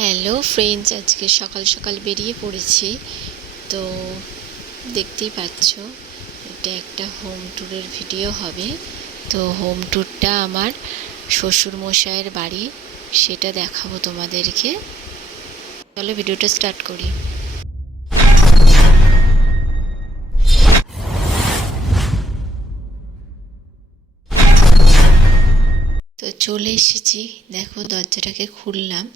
Hello friends, আজকে সকাল সকাল বেরিয়ে পড়েছি। তো দেখতেই পাচ্ছ, এটা একটা হোম ট্যুরের ভিডিও হবে। তো হোম ট্যুরটা আমার শ্বশুর মশাইয়ের বাড়ি, সেটা দেখাবো তোমাদেরকে। চলো ভিডিওটা স্টার্ট করি। তো চলে এসেছি, দেখো দরজাটাকে খুললাম।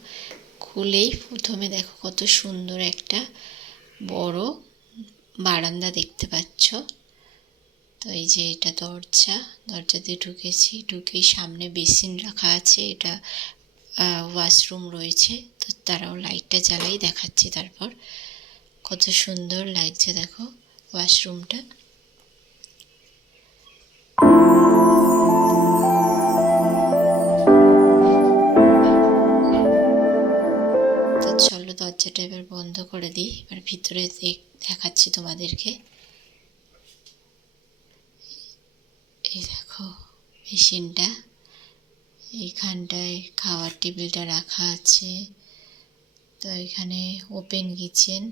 খুলেই প্রথমে দেখো কত সুন্দর একটা বড় বারান্দা দেখতে পাচ্ছ। তো এই যে এটা দরজা দিয়ে ঢুকেছি। ঢুকেই সামনে বেসিন রাখা আছে, এটা ওয়াশরুম রয়েছে। তো তারাও লাইটটা জ্বালাই দেখাচ্ছি। তারপর কত সুন্দর লাগছে দেখো ওয়াশরুমটা। তো চলো দরজাটা এবার বন্ধ করে দিই, এবার ভিতরে দেখাচ্ছি তোমাদেরকে। এই দেখো বেসিনটা, এইখানটায় খাওয়ার টেবিলটা রাখা আছে। তো এখানে ওপেন কিচেন,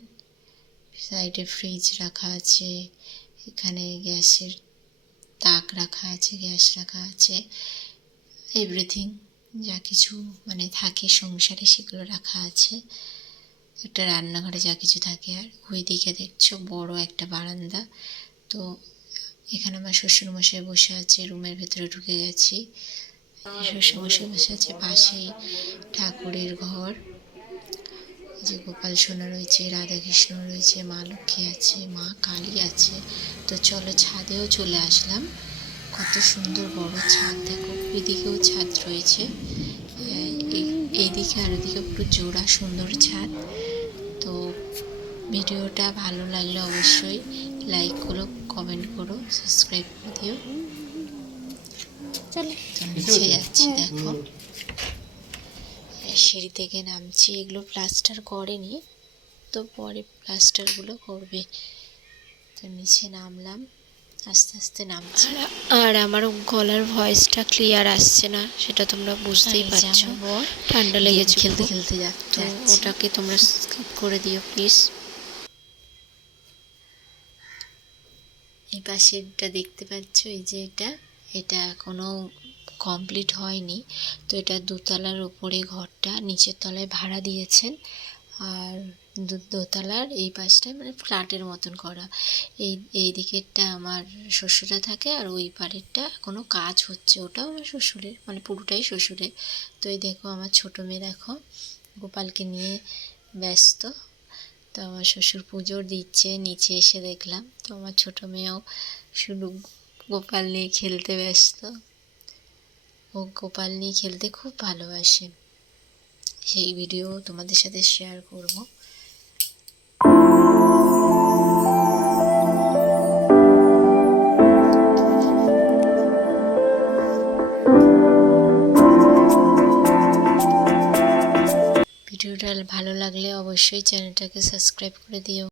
সাইডে ফ্রিজ রাখা আছে, এখানে গ্যাসের তাক রাখা আছে, গ্যাস রাখা আছে, এভরিথিং যা কিছু মানে থাকে সংসারে সেগুলো রাখা আছে। একটা রান্নাঘরে যা কিছু থাকে। আর ওইদিকে দেখছো বড় একটা বারান্দা। তো এখানে আমার শ্বশুরমশাই বসে আছে, রুমের ভেতরে ঢুকে গেছি। শ্বশুরমশাই বসে আছে, পাশেই ঠাকুরের ঘর, যে গোপাল সোনা রয়েছে, রাধাকৃষ্ণ রয়েছে, মা লক্ষ্মী আছে, মা কালী আছে। তো চলো ছাদেও চলে আসলাম। কত সুন্দর বড় ছাদ দেখো, ওইদিকেও ছাদ রয়েছে, এইদিকে আর ওইদিকে পুরো জোড়া সুন্দর ছাদ। তো ভিডিওটা ভালো লাগলে অবশ্যই লাইক করো, কমেন্ট করো, সাবস্ক্রাইব করে দিও। তো নিচে যাচ্ছি, দেখো সিঁড়ি থেকে নামছি। এগুলো প্লাস্টার করেনি, তো পরে প্লাস্টারগুলো করবে। তো নিচে নামলাম, আস্তে আস্তে নামছি। আর আমার গলার ভয়েসটা ক্লিয়ার আসছে না, সেটা তোমরা বুঝতেই পারছো। ঠান্ডা লেগেছে, খেলতে খেলতে যাচ্ছে, ওটাকে তোমরা স্কিপ করে দিও প্লিজ। এই পাশেরটা দেখতে পাচ্ছ, এই যে এটা এখনো কমপ্লিট হয়নি। তো এটা দোতলার উপরে ঘরটা, নিচের তলায় ভাড়া দিয়েছেন। আর দোতলার এই পাশটায় মানে ফ্ল্যাটের মতন করা। এই দিকেরটা আমার শ্বশুরা থাকে, আর ওই পারেরটা এখনও কাজ হচ্ছে, ওটাও আমার শ্বশুরের, মানে পুরোটাই শ্বশুরের। তো এই দেখো আমার ছোটো মেয়ে দেখো গোপালকে নিয়ে ব্যস্ত। তো আমার শ্বশুর পুজো দিচ্ছে, নিচে এসে দেখলাম। তো আমার ছোটো মেয়েও শুধু গোপাল নিয়ে খেলতে ব্যস্ত। ও গোপাল নিয়ে খেলতে খুব ভালোবাসে, সেই ভিডিও তোমাদের সাথে শেয়ার করব। ভিডিওটা ভালো লাগলে অবশ্যই চ্যানেলটাকে সাবস্ক্রাইব করে দিও।